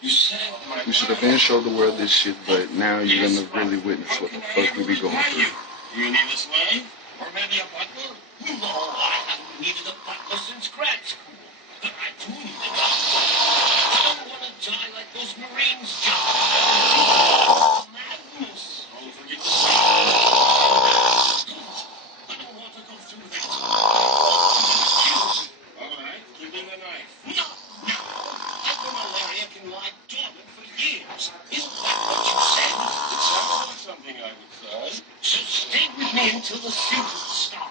We should have been showed the world this shit, but now you're gonna really witness what the fuck we be going through. You need a slave? Or maybe a butler? No, I haven't needed a butler since grad school. But I do need a doctor. I don't want to die like those Marines died. Madness. Don't forget to say. I don't want to go through that. All right, give me the knife. No, no. I've been malaria can lie dormant for years. Isn't that what you said? It sounds like something I would say. So stay with me until the season starts.